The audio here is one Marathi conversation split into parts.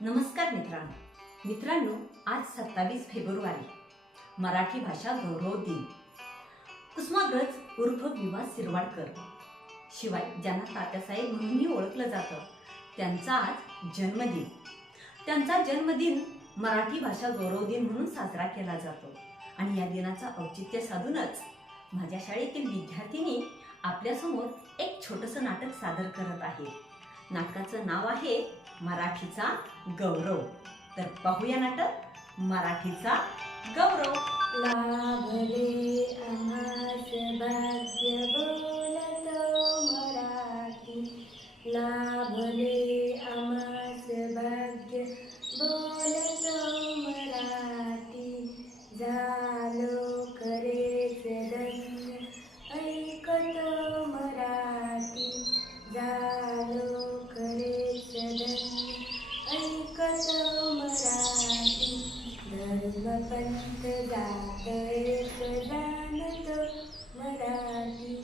नमस्कार मित्रांनो. मित्रांनो आज सत्तावीस फेब्रुवारी. मराठी भाषा गौरव दिन कुसुमाग्रज उर्फ विवा शिरवाडकर. शिवाय ज्यांना तात्यासाहेब म्हणूनही ओळखलं जातं त्यांचा आज जन्मदिन. त्यांचा जन्मदिन मराठी भाषा गौरव दिन म्हणून साजरा केला जातो. आणि या दिनाचं औचित्य साधूनच माझ्या शाळेतील विद्यार्थिनी आपल्यासमोर एक छोटंसं नाटक सादर करत आहे. नाटकाचं नाव आहे मराठीचा गौरव. तर पाहूया नाटक मराठीचा गौरव. लाभले पंत जात एक जाणतो मराठी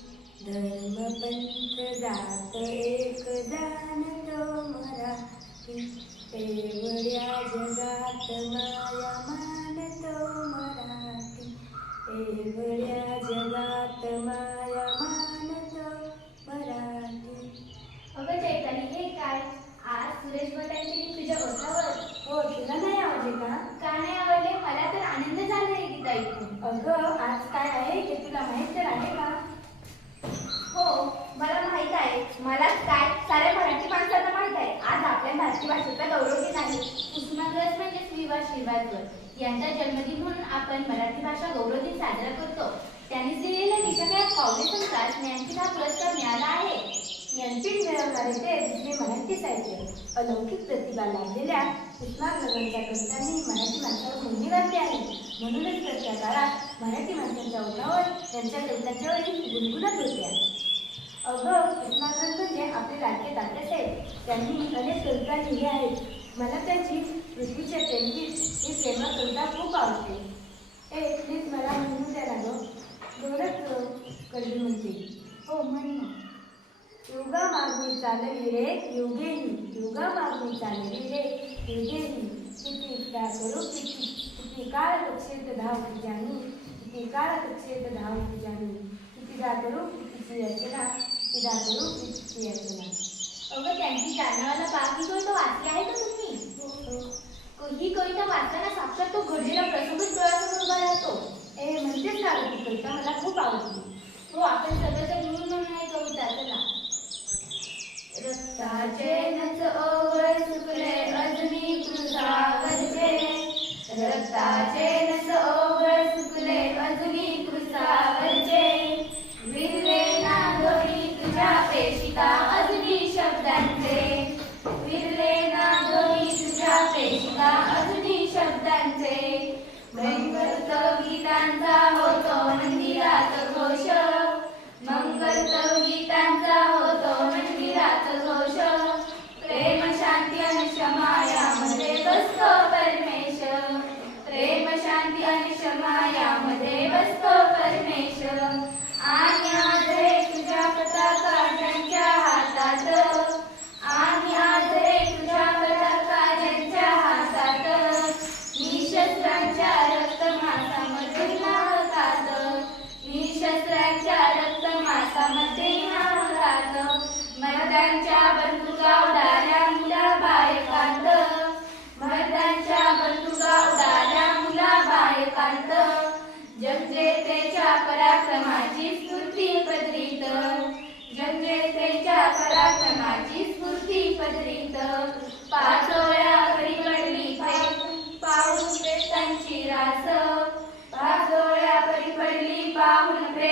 आहे. मला काय? साऱ्या मराठी माणसांना माहीत आहे. आज आपल्या भारतीय भाषेचा गौरव दिन आहे. कुसुमाग्रज म्हणजे श्रीवा शिरवाडकर. यांचा जन्मदिन म्हणून आपण मराठी भाषा गौरव दिन साजरा करतो. त्यांनी दिलेल्या निशकात पावले संस्कार ज्ञानपीठ हा पुरस्कार मिळाला आहे. ज्ञानपीठ मिळवणारे ते दुसरे मराठी साहित्य अलौकिक प्रतिभा लाभलेल्या कुसुमाग्रजांच्या कवितांनी मराठी माणसावर मोहिनी घातली आहे. म्हणूनच काळात मराठी माणसांच्या ओठावर त्यांच्या वेळी गुणगुणत होत्या अगं कुसुमाग्रज म्हणजे आपले लाडके तात्यासाहेब त्यांनी अनेक कविता लिहिल्या आहेत. मला त्याची पृथ्वीच्या प्रेमगीत ही प्रेमा कविता खूप आवडते. ए प्लीज मला म्हणून द्या ना गं. दोनच कवी म्हणते. हो म्हण ना. युगा मागणी चालली रे योगेही युगा मागणी चालली रे युगेही किती त्या करू किती किती काळ कक्षेत धाव तुझ्यानी किती काळ कक्षेत धाव तुझ्यानी किती जा करू किती करू कितीची अगं त्यांची जाणवाला बाग ही कविता वाचली आहे का तुम्ही? हो, हो. ही कविता वाचताना साक्षात तो घडलेला प्रसंगच डोळ्यासमोर उभा राहतो? ए म्हणतेच ना ती कविता मला खूप आवडली. हो आपण सगळेजण मिळून म्हणून आहे कविता चला. रक्ताचे नच ओघळ सुकले अजूनी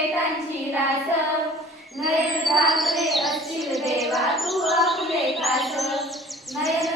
पाहून प्रेतांची रास नयन घातले असतील देवा तू आपले घास नयन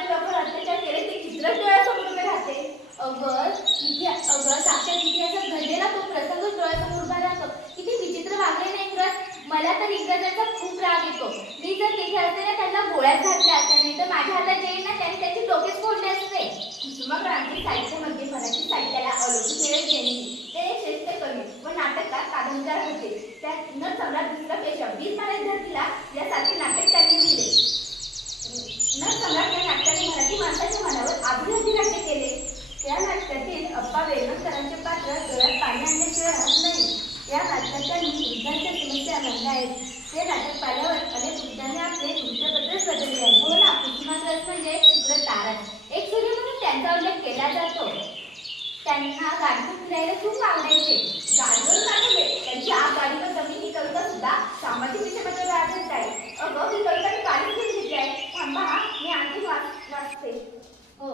अत्याचार केले ते चित्रच डोळ्यासमोर राहते. अगर इतिहास अगर साक्षात इतिहासात घडलेला तो प्रसंगच डोळ्यासमोर उभा राहतो. किती विचित्र वागले नाही इंग्रज मला तर इंग्रजांचा खूप राग येतो. मी जर तिथे असते ना त्यांना गोळ्यात घातल्या असते नाही तर माझ्या हातात येईल ना त्यांनी त्याची डोकेच फोडले असते. कुसुमा क्रांती साहित्यामध्ये मराठी साहित्याला अवलंबून केले त्यांनी ते श्रेष्ठ कवी व नाटकात होते. त्यात न सम्राट दुसरा पेशा वीर महाराज या त्यांना गाडीतून फिरायला खूप आवडायचे. गाडीवरून आठवले त्यांची आग गाडीवर जमीन ही कविता सुद्धा सामाजिक विषयाबद्दल आधारित आहे अगं ही कविता मी काढून घेऊन घेतली आहे? थांबा मी आणखी वाच वाचते. हो.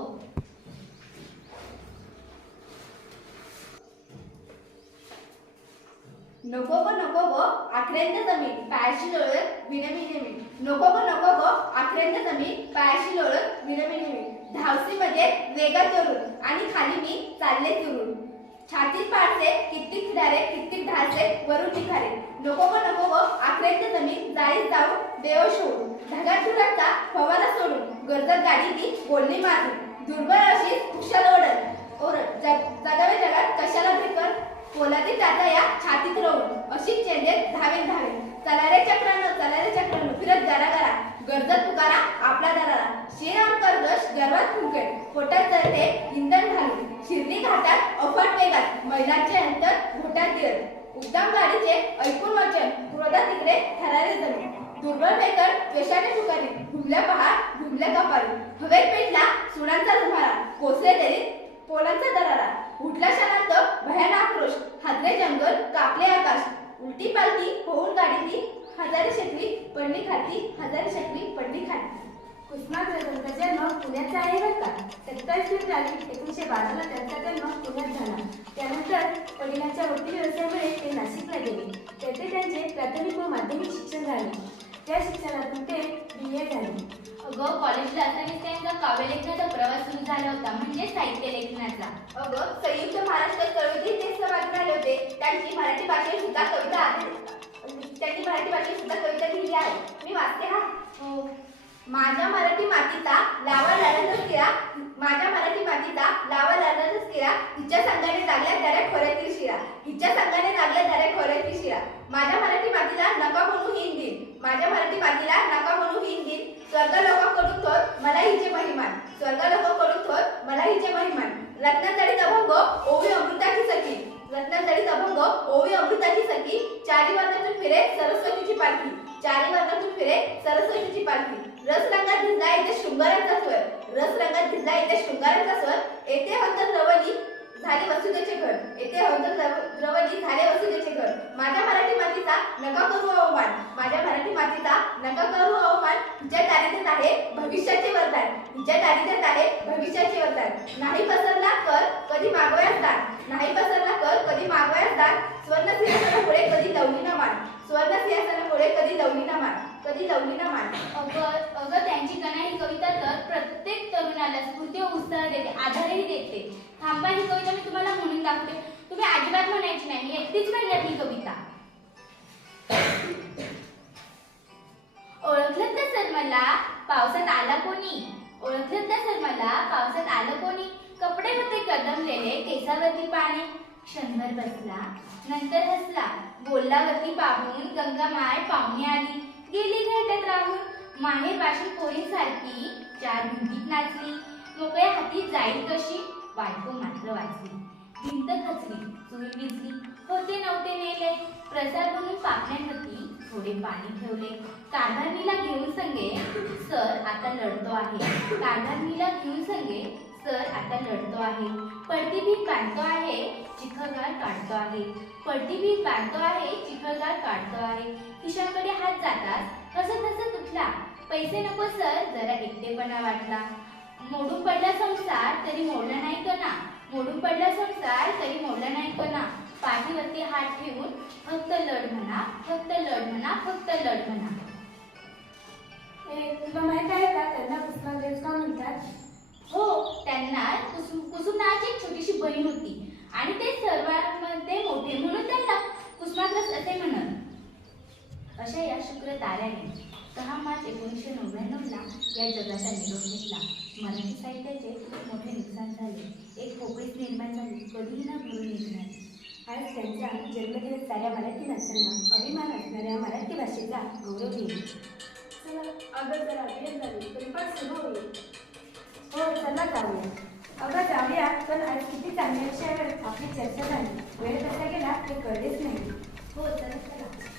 नको ग नको ग. आखऱ्यांच्या जमीन पायाशी लोळत विनमी नेमी नको ग नको ग. आखऱ्यांच्या जमीन पायाशी लोळत विनमी नेमी धावसी मध्ये वेगात धरून आणि खाली मी चालले चुरून छातीत पाडले कित्येक खिडारे कित्येक ढाचे वरून निघाले नको ग नको ग आखऱ्यांच्या जमीन जाळीत जाऊन बेहोश होऊन. ढगात धुराचा फवारा सोडून गरजत गाडी ती बोलणी मारून. दुर्बळ अशी कुशल ओढत. ओरड जग जगावे जगात कशाला भेटत पोलादी दादा या छातीत राहून अशी चेंदेत धावे धावे चला रे चक्रानं चला रे चक्रानं फिरत जरा करा गर्दत पुकारा आपला दरारा. श्रीराम कर्गश गर्वात फुंकेट पोटात जळते इंधन घालून. शिर्डी घाटात अफाट वेगात. मैलाचे अंतर घोटात गिरत उद्दाम गाडीचे ऐकून वचन. क्रोधात तिकडे थरारे जणू. दुर्बळ बेकर त्वेषाने पुकारी घुमल्या पहाड घुमल्या कपारी. हवेत पेटला सुडांचा धुमारा कोसले तरी पोलांचा दरारा. उठला शांत भयान आक्रोश. हातले जंगल कापले आकाश. उलटी पालटी होऊन गाडी पडली खाती हजारी शेकली पडली खाती. कुसुमाग्रजांचा जन्म पुण्याचा आहे बरं का? सत्तावीस फेब्रुवारी एकोणीसशे बाराला त्यांचा जन्म पुण्यात झाला. त्यानंतर वडिलांच्या वकील व्यवसायामुळे ते नाशिकला गेले. तेथे त्यांचे प्राथमिक व माध्यमिक शिक्षण झाले. त्या शिक्षणातून ते बी ए झाले. अगं कॉलेजला असताना त्यांचा काव्यलेखनाचा प्रवास सुरू झाला होता म्हणजे साहित्य लेखनाचा. अगं संयुक्त महाराष्ट्र चळवळीत ते सहभागी झाले होते. त्यांची मराठी भाषेत सुद्धा कविता आहे त्यांनी मराठी भाषेत सुद्धा कविता लिहिली आहे. मी वाचते हा? हो. माझ्या मराठी मातीचा लावा लाडाचाच किरा माझ्या मराठी मातीचा लावा लाडाचाच किरा हिच्या संघाने लागल्या दऱ्या सरस्वतीची रस रंगात भिजला येते शृंगाराचा स्वर. रस रंगात भिजला येते शृंगाराचा स्वर. येथे हंतर रवली झाले वसुदेचे घर येथे हंतर द्रवजी झाले वसुदेचे घर माझ्या मराठी मातीचा नका करू अवमान. माझ्या मराठी मातीचा नका करू अवमान. हिच्या दारिद्र्यात आहे भविष्याचे वरदान. हिच्या दारिद्र्यात आहे भविष्याचे वरदान नाही पसरला कर कधी मागवयास दान नाही पसरला कर कधी मागवयास दान स्वर्ण सिंहासनापुढे कधी लवली न मान स्वर्ण सिंहासनापुढे कधी लवली न मान कधी लवली न मान अगं अगं त्यांची कणा ही कविता तर प्रत्येक तरुणाला स्फूर्ती व उत्साह देते आधारही देते. थांबा ही कविता मी तुम्हाला म्हणून दाखवते. तुम्ही अजिबात म्हणायची नाही मी एकटीच म्हणल्यात ही कविता. ओळखलं तर सर मला पावसात आला कोणी? ओळखलं तर सर मला पावसात आलं कोणी? कपडे होते कदमलेले केसावरती पाणी. क्षणभर बसला नंतर हसला बोलल्यावरती पाहून गंगामाय पाहुणे आली. गेली घरट्यात राहून माहेर वाशी पोरीसारखी चार भिंतीत नाचली. मोकळ्या हाती जाईल कशी बायको मात्र वाचली. भिंत खचली चूल विजली. होते नव्हते नेले. प्रसाद म्हणून पाकण्यासाठी थोडे पाणी ठेवले. कारभारणीला घेऊन संगे सर आता लढतो आहे. कारभारणीला घेऊन संगे सर आता लढतो आहे. पडती भीक बांधतो आहे चिखलगार काढतो आहे. पडती भीक बांधतो आहे चिखलगार काढतो आहे. खिशाकडे हात जाताच हसत हसत उठला. पैसे नको सर जरा एकटेपणा वाटला. मोडून पडला संसार तरी मोडला नाही कणा. मोडून पडला संसार तरी मोडला नाही कणा. पाठीवरती हात ठेवून फक्त लढ म्हणा फक्त लढ म्हणा फक्त लढ म्हणा. तुला माहीत आहे का? त्यांना कुसुमाग्रज का म्हणतात? हो त्यांना कुसुम कुसुमनाची एक छोटीशी बहीण होती. आणि ते सर्वांमध्ये मोठे म्हणून त्यांना कुसुमाग्रस असे म्हणत. अशा या शुक्र ताऱ्याने सहा मार्च एकोणीसशे नव्याण्णवला या जगाचा निरोप घेतला. मराठी साहित्याचे खूप मोठे नुकसान झाले. एक पोकळीच निर्माण झाली. कधीही न भरून निघणार. आज त्यांच्या जन्मदिवस साऱ्या मराठी माणसांना अभिमान असणाऱ्या मराठी भाषेचा गौरव येईल चला अगं जरा भेट झाली तरी पण सुरू होईल. हो चला जाऊया. अगं जाऊया पण आज किती चांगल्या विषयावर आपली चर्चा झाली. वेळ कसा गेला ते कळलेच नाही. हो चला चला.